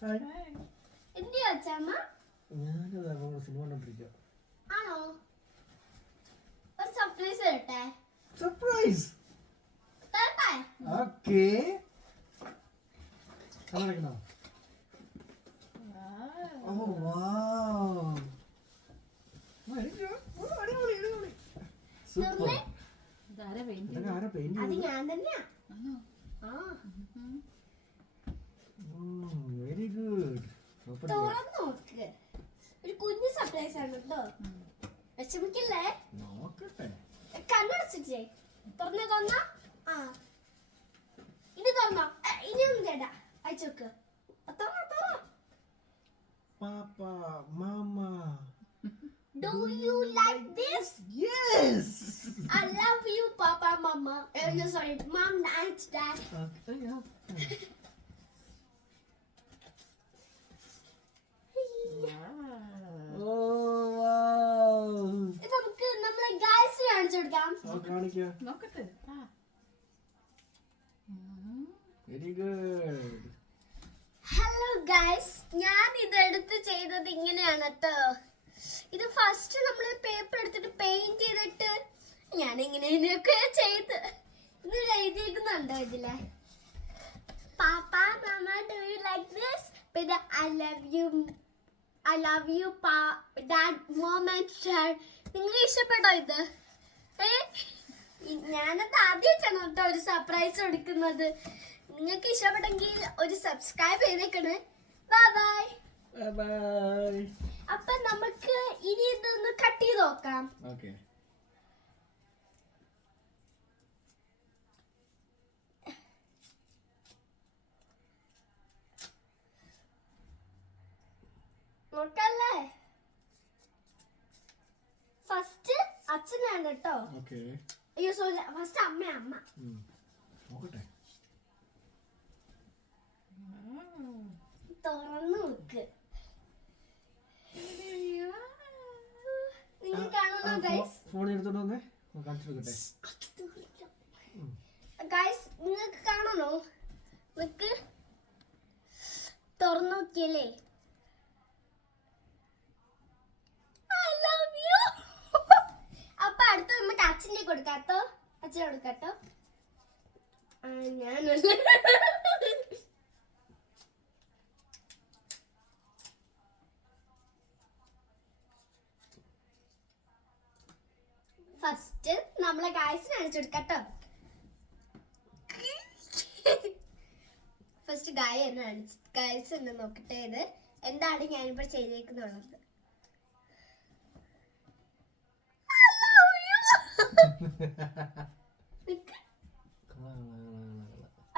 എന്തിയാ അച്ഛമ്മ? ഞാനതാ സിനിമ കണ്ടോണ്ടിരിക്കുക. ആണോ? ഒരു സർപ്രൈസ് തരട്ടെ? സർപ്രൈസ്? തരട്ടെ? ഓക്കേ. കണ്ടോ? ഓ വാവ്. അടിപൊളി. സൂപ്പർ. അത് ഞാൻ തന്നെയാ. Very good. തുറന്ന് നോക്ക്. ഒരു കുഞ്ഞു സർപ്രൈസ് ആണ് കേട്ടോ. വിഷമിക്കില്ലേ? നോക്കട്ടെ. കണ്ണടച്ചിട്ടേ. തുറന്ന ആ ഇനി തുറന്നോ? ഇനിയൊന്നും ചേട്ടാ അയച്ചോക്ക്. Papa, Mama. Do you like this? Yes. I love you, Papa, Mama. No, sorry, Mom and Dad. Okay, yeah. Oh, wow. ഇത് നമുക്ക് നമ്മളെ ഗൈസ് കാണിച്ചു കൊടുക്കാം. കാണിക്കാം. നോക്കട്ടെ. Very good. ഹലോ ഗൈസ്, ഞാൻ ഇതെടുത്ത് ചെയ്തത് ഇങ്ങനെയാണ് കേട്ടോ. ഇത് ഫസ്റ്റ് നമ്മൾ പേപ്പർ എടുത്തിട്ട് പെയിന്റ് ചെയ്തിട്ട് ഞാൻ ഇങ്ങനെയൊക്കെ ചെയ്ത് ഇത് എഴുതിയിരിക്കുന്നുണ്ടോ ഇതില്? പാപ്പ മമ്മ ഡു യു ലൈക്ക് ദിസ്? പിന്നെ I love you dad mom and dad. നിങ്ങൾക്ക് ഇഷ്ടപ്പെട്ടോ ഇത്? ഞാനത് ആദ്യമായിട്ടാണ് കേട്ടോ ഒരു സർപ്രൈസ് കൊടുക്കുന്നത്. നിങ്ങൾക്ക് ഇഷ്ടപ്പെട്ടെങ്കിൽ ഒരു സബ്സ്ക്രൈബ് ചെയ്തേക്കണേ. ബൈ. അപ്പൊ നമുക്ക് ഇനി ഇതൊന്ന് കട്ട് ചെയ്ത് നോക്കാം. ഓക്കേ. നോക്കല്ലേ? ഫസ്റ്റ് അച്ഛനാണ് കേട്ടോ. ഓക്കേ. അയ്യോ സോറി, ഫസ്റ്റ് അമ്മ. നോക്കട്ടെ. തുറന്നു നോക്ക്. നിങ്ങൾ കാണുന്നോ ഗൈസ്? ഫോൺ എടുത്തോണ്ട് വന്നേ. കാണിച്ചു കൊടുക്കട്ടെ. ഗൈസ് നിങ്ങൾക്ക് കാണണോ? നിക്ക് തുറന്നു നോക്കിയല്ലേ? I love you. അപ്പൊ അടുത്ത് നമുക്ക് അച്ഛനെ കൊടുക്കാട്ടോ. അച്ഛനെ കൊടുക്കാട്ടോ. ഞാനല്ല. ഫസ്റ്റ് നമ്മളെ ഗൈസിന് കാണിച്ചു കൊടുക്കട്ടോ. ഫസ്റ്റ് ഗൈസ് എന്ന് നോക്കട്ടെ ഇത് എന്താണ് ഞാനിപ്പോ ചെയ്തേക്കുന്നുള്ളത്.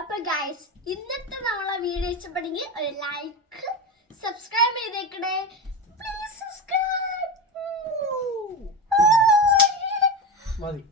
അപ്പൊ ഗൈസ് ഇന്നത്തെ നമ്മളെ വീഡിയോ ഇഷ്ടപ്പെടുമെങ്കിൽ ഒരു ലൈക്ക് സബ്സ്ക്രൈബ് ചെയ്തേക്കണേ. Please subscribe. മതി.